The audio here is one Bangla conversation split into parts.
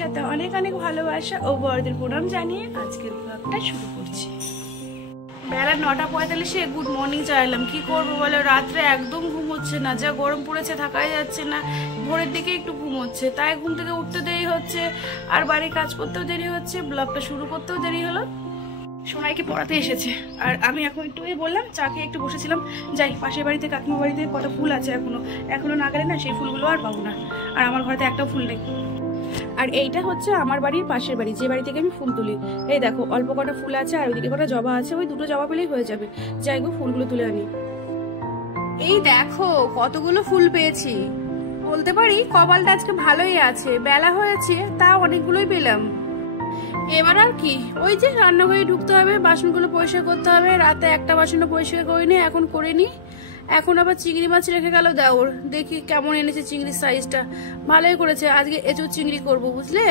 সাথে অনেক অনেক ভালোবাসা ও বড়দের প্রণাম জানিয়ে আজকের ব্লগটা শুরু করছি। বেলা 9:45 গুড মর্নিং চাইলাম, কি করবো বলো, রাত্রে একদম ঘুম হচ্ছে না, যা গরম পড়েছে থাকাই যাচ্ছে না। ভোরের দিকে একটু ঘুম হচ্ছে, তাই ঘুম থেকে উঠতে দেরি হচ্ছে, আর বাড়ির কাজ করতেও দেরি হচ্ছে, ব্লগটা শুরু করতেও দেরি হলো। সোনাইকে পড়াতে এসেছে আর আমি এখন একটু বললাম চা খেয়ে একটু বসেছিলাম, যাই পাশের বাড়িতে কাকিমা বাড়িতে কত ফুল আছে এখনো না গেলে না সেই ফুলগুলো আর পাবো না, আর আমার ঘরেতে একটাও ফুল নেই। আর এইটা হচ্ছে আমার বাড়ির পাশের বাড়ি, যে বাড়ি থেকে আমি ফুল তুলি। এই দেখো অল্প কটা ফুল আছে আর ওইদিকে কটা জবা আছে, ওই দুটো জবা পেলেই হয়ে যাবে। যাই গো ফুলগুলো তুলে আনি। এই দেখো কতগুলো ফুল পেয়েছি, বলতে পারি কপালটা আজকে ভালোই আছে, বেলা হয়েছে তা অনেকগুলোই পেলাম। এবার আর কি, ওই যে রান্নাঘরে ঢুকতে হবে, বাসনগুলো পরিষ্কার করতে হবে, রাতে একটা বাসনও পরিষ্কার করিনি, এখন করে নি। এখন আবার চিংড়ি মাছ রেখে গেল দেওর, দেখি কেমন এনেছে চিংড়ির সাইজটা, ভালোই করেছে। আজকে এঁচোড় চিংড়ি করবো বুঝলে।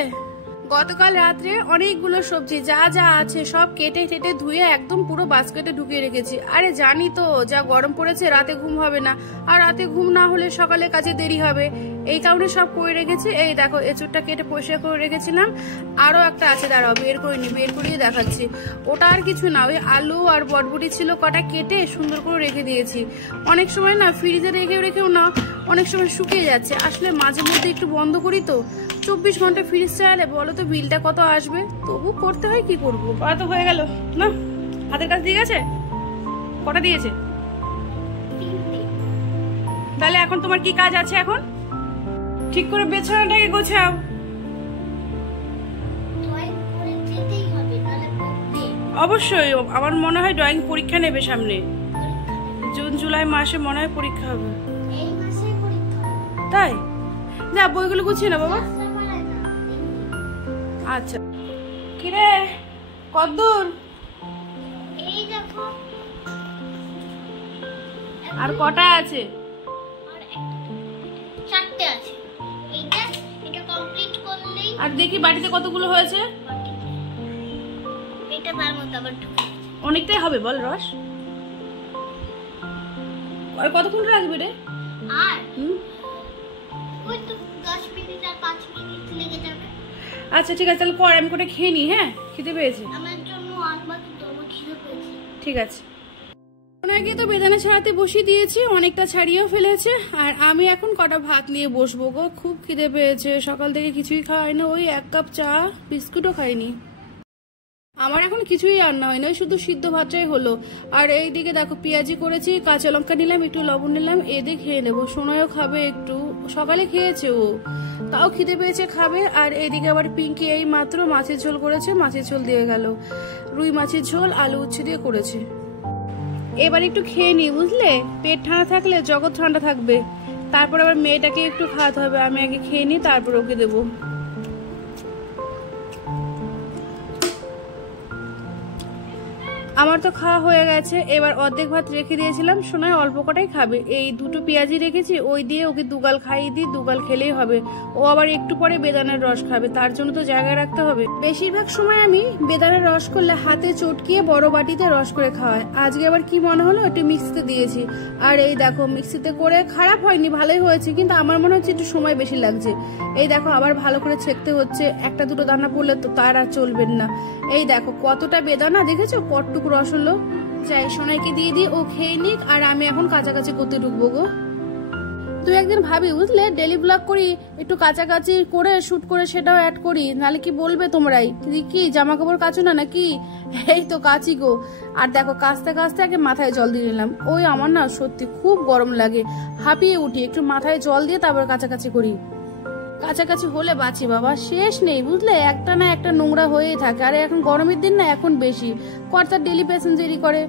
গতকাল রাত্রে অনেকগুলো সবজি যা যা আছে সব কেটে কেটে ধুয়ে একদম পুরো বাস্কেটে ঢুকিয়ে রেখেছি। আরে জানি তো যা গরম পড়েছে রাতে ঘুম হবে না, আর রাতে ঘুম না হলে সকালে কাজে দেরি হবে, এই কারণে সব করে রেখেছি। এই দেখো এঁচোড়টা কেটে পরিষ্কার করে রেখেছিলাম, আরো একটা আছে দাঁড়াও বের করিনি, বের করিয়ে দেখাচ্ছি। ওটা আর কিছু না, ওই আলু আর বটবটি ছিল কটা কেটে সুন্দর করে রেখে দিয়েছি। অনেক সময় না ফ্রিজে রেখেও না অনেক সময় শুকিয়ে যাচ্ছে, আসলে মাঝে মধ্যে একটু বন্ধ করি তো। 24 ঘন্টা ফ্রিজ চাইলে বলো তো বিলটা কত আসবে, তবু করতে হয়, কি করবো। পড়া তো হয়ে গেল না, হাতের কাজ দিয়ে গেছে, কটা দিয়েছে? তাহলে এখন তোমার কি কাজ আছে? এখন ঠিক করে বেছানাটাকে গোছাও। অবশ্যই, আমার মনে হয় ড্রয়িং পরীক্ষা নেবে সামনে, জুন জুলাই মাসে মনে হয় পরীক্ষা হবে। তাই যা বইগুলো গুছিয়ে না বাবা। আচ্ছা কিরে কতদূর? আর কটা আছে? আর দেখি বাটিতে কতগুলো হয়েছে। অনেকটাই হবে বল রস। আর কতক্ষণ রাখবে রে? আর ওই তো 10 মিনিট আর 5 মিনিট লেগে যাবে। আচ্ছা ঠিক আছে, তাহলে পরে আমি কোটা খেয়ে নি। হ্যাঁ খিদে পেয়েছে আমার জন্য, আমার খিদে পেয়েছে। ঠিক আছে, ওনাকে তো বেদানা ছাড়াতে বসিয়ে দিয়েছি, অনেকটা ছাড়িয়েও ফেলেছে, আর আমি এখন কটা ভাত নিয়ে বসবো গো, খুব খিদে পেয়েছে। সকাল থেকে কিছুই খাওয়াই না, ওই 1 কাপ চা বিস্কুটও খাইনি। আমার এখন কিছুই রান্না হয় না, শুধু সিদ্ধ ভাতটাই হলো। আর এইদিকে দেখো পেঁয়াজি করেছি, কাঁচা লঙ্কা নিলাম, একটু লবণ নিলাম, এদিকে খেয়ে নেবো। সোনাইও খাবে একটু, সকালে খেয়েছে ও, তাও খিদে পেয়েছে খাবে। আর এইদিকে আবার পিঙ্কি এই মাত্র মাছের ঝোল করেছে, মাছের ঝোল দিয়ে গেল, রুই মাছের ঝোল আলু উচ্ছে দিয়ে করেছে। এবার একটু খেয়ে নি বুঝলে, পেট ঠান্ডা থাকলে জগৎ ঠান্ডা থাকবে। তারপর আবার মেয়েটাকে একটু খাওয়াতে হবে, আমি আগে খেয়ে নি তারপর ওকে দেবো। আমার তো খাওয়া হয়ে গেছে, এবার অর্ধেক ভাত রেখে দিয়েছিলাম, সোনায় অল্প কটাই খাবে। এই দুটো পেঁয়াজি রেখেছি, ওই দিয়ে ওকে দুগাল খাইয়ে দিই, দুগাল খেলেই হবে। ও আবার একটু পরে বেদানার রস খাবে, তার জন্য তো জায়গায় রাখতে হবে। বেশিরভাগ সময় আমি বেদানার রস করলে হাতে চটকিয়ে বড় বাটিতে রস করে খাওয়াই, আজকে আবার কি মনে হলো একটু মিক্সিতে দিয়েছি। আর এই দেখো মিক্সিতে করে খারাপ হয়নি, ভালোই হয়েছে, কিন্তু আমার মনে হচ্ছে একটু সময় বেশি লাগছে। এই দেখো আবার ভালো করে ছেঁকতে হচ্ছে, একটা দুটো দানা পড়লে তো তার আর চলবেন না। এই দেখো কতটা বেদানা, দেখেছো কতটুকু রস হলো। যাই সোনাইকে দিয়ে দিই, ও খেয়ে নিক, আর আমি এখন কাছাকাছি করতে ঢুকবো গো। তুই একদিন ভাবি বুঝলে ডেলি ব্লগ করি, একটু কাছাকাছি করে শুট করে সেটাও অ্যাড করি, নাহলে কি বলবে তোমরাই, কি জামা কাপড় কাচো না নাকি? এই তো কাচি গো। আর দেখো কাচতে কাচতে আগে মাথায় জল দিয়ে নিলাম, ওই আমার না সত্যি খুব গরম লাগে, হাঁপিয়ে উঠি, একটু মাথায় জল দিয়ে তারপর কাছাকাছি করি। কাছাকাছি হলে বাঁচি বাবা, শেষ নেই বুঝলে, একটা না একটা নোংরা হয়েই থাকে। আর এখন গরমের দিন না, এখন বেশি কর্তার ডেলি প্যাসেঞ্জারি করে।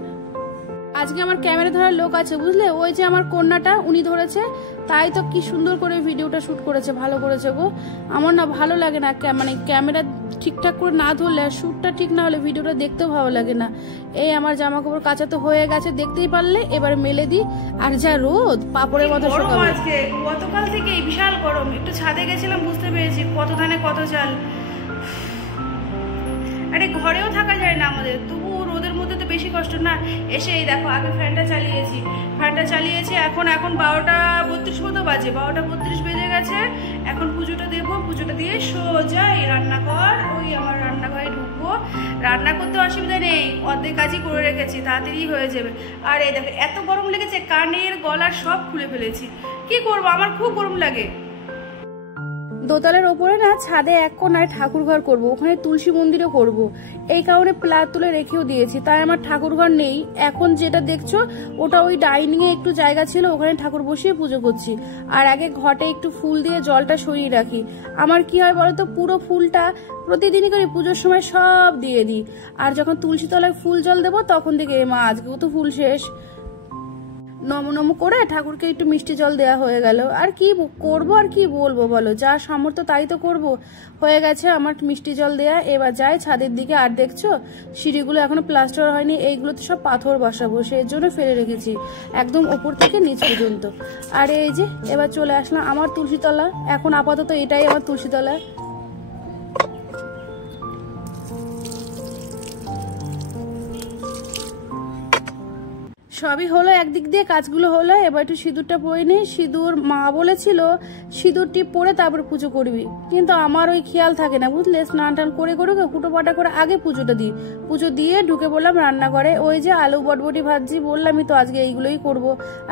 আজকে আমার ক্যামেরা ধরার লোক আছে বুঝলে, ওই যে আমার কন্যাটা উনি ধরেছে, তাই তো কি সুন্দর করে ভিডিওটা শুট করেছে, ভালো করেছে গো। আমার না ভালো লাগে না, মানে ক্যামেরা ঠিকঠাক করে না ধরলে, শুটটা ঠিক না হলে ভিডিওটা দেখতেও ভালো লাগে না। এই আমার জামা কাপড় কাচা তো হয়ে গেছে দেখতেই পারলে, এবার মেলে দিই। আর যা রোদ পাপড়ের মতো শুকাবে। আজকে গতকাল থেকে বিশাল গরম, একটু ছাদে গেছিলাম বুঝতে পেরেছি কত ধানে কত চাল। আরে ঘরেও থাকা যায় না আমাদের, তবু রোদের মধ্যে তো বেশি কষ্ট না। এসে এই দেখো আগে ফ্যানটা চালিয়েছি, এখন 12:32 মতো বাজে, 12:32 বেজে গেছে। এখন পুজোটা দেবো, পুজোটা দিয়ে যাই রান্নাঘর, ওই আমার রান্নাঘরে ঢুকবো। রান্না করতে অসুবিধা নেই, অর্ধেক কাজই করে রেখেছি, তাড়াতাড়ি হয়ে যাবে। আর এই দেখো এত গরম লেগেছে, কানের গলার সব খুলে ফেলেছি। কি করবো, আমার খুব গরম লাগে। দোতলার ওপরে না ছাদে এক কোনায় ঠাকুর ঘর করবো, ওখানে তুলসী মন্দিরও করব। এই কারণে প্লাট তুলে রেখেও দিয়েছি, তাই আমার ঠাকুর ঘর নেই এখন। যেটা দেখছো ওটা ওই ডাইনিং এ একটু জায়গা ছিল, ওখানে ঠাকুর বসিয়ে পুজো করছি। আর আগে ঘটে একটু ফুল দিয়ে জলটা সরিয়ে রাখি। আমার কি হয় বলতো, পুরো ফুলটা প্রতিদিনই করে পুজোর সময় সব দিয়ে দিই, আর যখন তুলসী তলায় ফুল জল দেবো তখন থেকে মা আজকেও তো ফুল শেষ। নমো নমো করে ঠাকুরকে একটু মিষ্টি জল দেওয়া হয়ে গেল। আর কি করবো, আর কি বলবো বলো, যা সামর্থ্য তাই তো করব। হয়ে গেছে আমার মিষ্টি জল দেয়া। এবার যাই ছাদের দিকে। আর দেখছো সিঁড়িগুলো এখনো প্লাস্টার হয়নি, এইগুলো তো সব পাথর বসাবো, সেই জন্য ফেলে রেখেছি একদম ওপর থেকে নিচ পর্যন্ত। আর এই যে এবার চলে আসলাম আমার তুলসীতলা। এখন আপাতত এটাই আমার তুলসীতলা। সবই হলো, একদিক দিয়ে কাজগুলো হলো। এবার একটু সিঁদুরটা পরে নিই। সিঁদুর মা বলেছিল সিঁদুর টিপ পরে তারপর পুজো করবি, কিন্তু আমার ওই খেয়াল থাকে না বুঝলে। স্নান টান করে কুটো পাটা করে আগে পুজোটা দিই। পুজো দিয়ে ঢুকে বললাম রান্নাঘরে। ওই যে আলু বটবটি ভাজছি, বললামই তো আজকে এইগুলোই করব।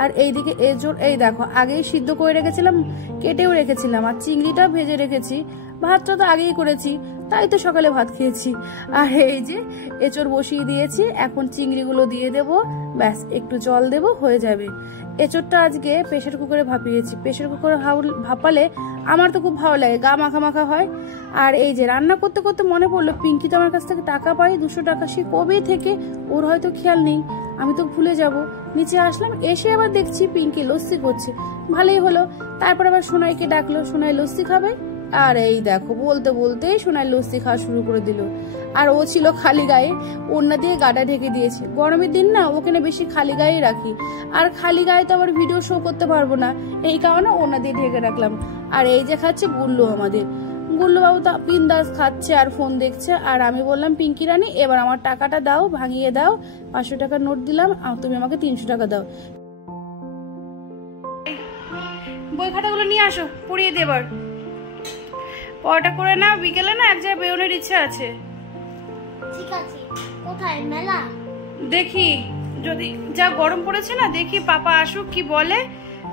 আর এইদিকে এজোর এই দেখো আগেই সিদ্ধ করে রেখেছিলাম, কেটেও রেখেছিলাম, আর চিংড়িটা ভেজে রেখেছি। ভাতটা তো আগেই করেছি, তাই তো সকালে ভাত খেয়েছি। আর এই যে এঁচড় বসিয়ে দিয়েছি, এখন চিংড়িগুলো দিয়ে দেব, ব্যাস একটু জল দেব, হয়ে যাবে। এঁচড়টা আজকে প্রেশার কুকারে ভাপিয়েছি। প্রেশার কুকারে ভাপালে আমার তো খুব ভালো লাগে, গা মাখা মাখা হয়। আর এই যে রান্না করতে করতে মনে পড়লো পিঙ্কি তো আমার কাছ থেকে টাকা পাই 200 টাকা, সে কবে থেকে, ওর হয়তো খেয়াল নেই, আমি তো ভুলে যাব। নিচে আসলাম, এসে আবার দেখছি পিঙ্কি লস্যি করছে, ভালোই হলো। তারপর আবার সোনাইকে ডাকলো, সোনাই লস্যি খাবে। আর এই দেখো বলতে বলতেই সোনাই লস্যি খাওয়া শুরু করে দিল। আর ও ছিল খালি গায়ে, ওড়না দিয়ে গাটা ঢেকে দিয়েছে। গরমের দিন না ওকে বেশি খালি গায়ে রাখি, আর খালি গায়ে তো আবার ভিডিও শো করতে পারবো না, এই কারণে ওড়না দিয়ে ঢেকে রাখলাম। আর এই যে খাচ্ছে গুল্লু, আমাদের গুল্লু বাবু তো বিন্দাস খাচ্ছে আর ফোন দেখছে। আর আমি বললাম পিঙ্কি রানী এবার আমার টাকাটা দাও, ভাঙিয়ে দাও। 500 টাকার নোট দিলাম, তুমি আমাকে 300 টাকা দাও। বই খাতাগুলো নিয়ে আসো, পড়িয়ে দেবার। পড়াটা করে না, বিকেলে না এক জায়গায় বেরোনোর ইচ্ছা আছে। ঠিক আছে, কোথায় মেলা? দেখি, যদি যা গরম পড়েছে না, দেখি পাপা আসুক কি বলে।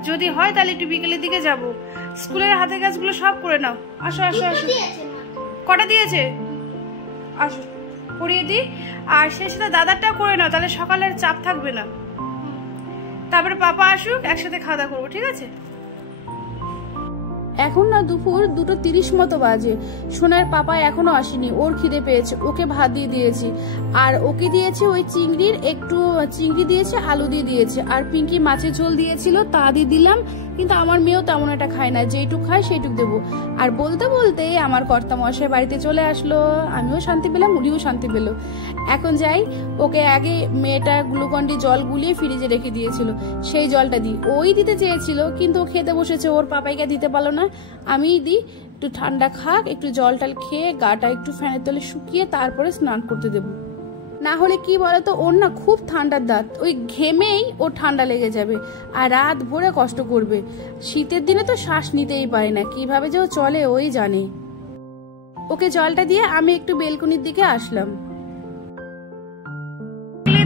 যদি হয় তাহলে একটু বিকেলের দিকে যাব। স্কুলের হাতের কাজগুলো সব করে নাও। আসো আসো আসো। কটা দিয়েছে? আসো পড়িয়ে দিই। আর সেই সাথে দাদারটা করে নাও, তাহলে সকালের চাপ থাকবে না। তারপরে পাপা আসুক, একসাথে খাওয়া দাওয়া করবো, ঠিক আছে? এখন না দুপুর 2:30 মতো বাজে। সোনার পাপা এখনো আসেনি, ওর খিদে পেয়েছে, ওকে ভাত দিয়ে দিয়েছি। আর ওকে দিয়েছে ওই চিংড়ির একটু চিংড়ি দিয়েছে, আলু দিয়ে দিয়েছে। আর পিঙ্কি মাছের ঝোল দিয়েছিল, তা দিয়ে দিলাম। কিন্তু আমার মেয়েও তেমন একটা খায় না, যেইটুক খায় সেইটুক দেবো। আর বলতে বলতে আমার কর্তা মশাই বাড়িতে চলে আসলো, আমিও শান্তি পেলাম, উনিও শান্তি পেল। এখন যাই, ওকে আগে মেয়েটা গ্লুকন্ডি জল গুলিয়ে ফ্রিজে রেখে দিয়েছিল, সেই জলটা দিই। ওই দিতে চেয়েছিল কিন্তু ও খেতে বসেছে, ওর পাপাইকে দিতে পারলো না, আমিই দিই। একটু ঠান্ডা খাক, একটু জল টাল খেয়ে গাটা একটু ফ্যানের তলে শুকিয়ে তারপরে স্নান করতে দেবো। না হলে কি বলতো, ওর না খুব ঠান্ডার দাঁত, ওই ঘেমেই ওর ঠান্ডা লেগে যাবে আর রাত ভরে কষ্ট করবে। শীতের দিনে তো শ্বাস নিতেই পারে না, কিভাবে যে ও চলে ওই জানে। ওকে জলটা দিয়ে আমি একটু বেলকনির দিকে আসলাম।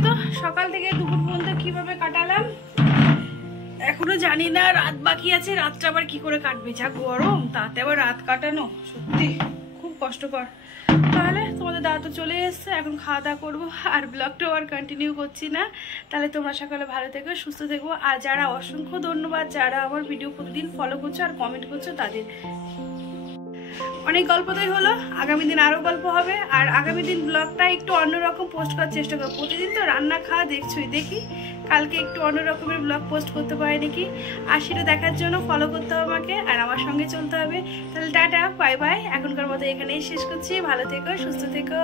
তো সকাল থেকে দুপুর পর্যন্ত কিভাবে কাটালাম এখনো জানি না, রাত বাকি আছে। রাতটা আবার কি করে কাটবে, যা গরম, তাতে আবার রাত কাটানো সত্যি খুব কষ্টকর। তাহলে তোমাদের দাদা তো চলে এসছে, এখন খাওয়া দাওয়া করবো, আর ব্লগটাও আর কন্টিনিউ করছি না। তাহলে তোমরা সকালে ভালো থেকো, সুস্থ থেকো। আর যারা অসংখ্য ধন্যবাদ, যারা আমার ভিডিও প্রতিদিন ফলো করছো আর কমেন্ট করছো, তাদের অনেক গল্পটাই হলো। আগামী দিন আরো গল্প হবে, আর আগামী দিন ব্লগটা একটু অন্যরকম পোস্ট করার চেষ্টা করবো। প্রতিদিন তো রান্না খাওয়া দেখছোই, দেখি কালকে একটু অন্য রকমের ব্লগ পোস্ট করতে পারি নাকি। আর সেটা দেখার জন্য ফলো করতে হবে আমাকে, আর আমার সঙ্গে চলতে হবে। তাহলে টাটা, বাই বাই, এখনকার মতো এখানেই শেষ করছি। ভালো থেকো, সুস্থ থেকো।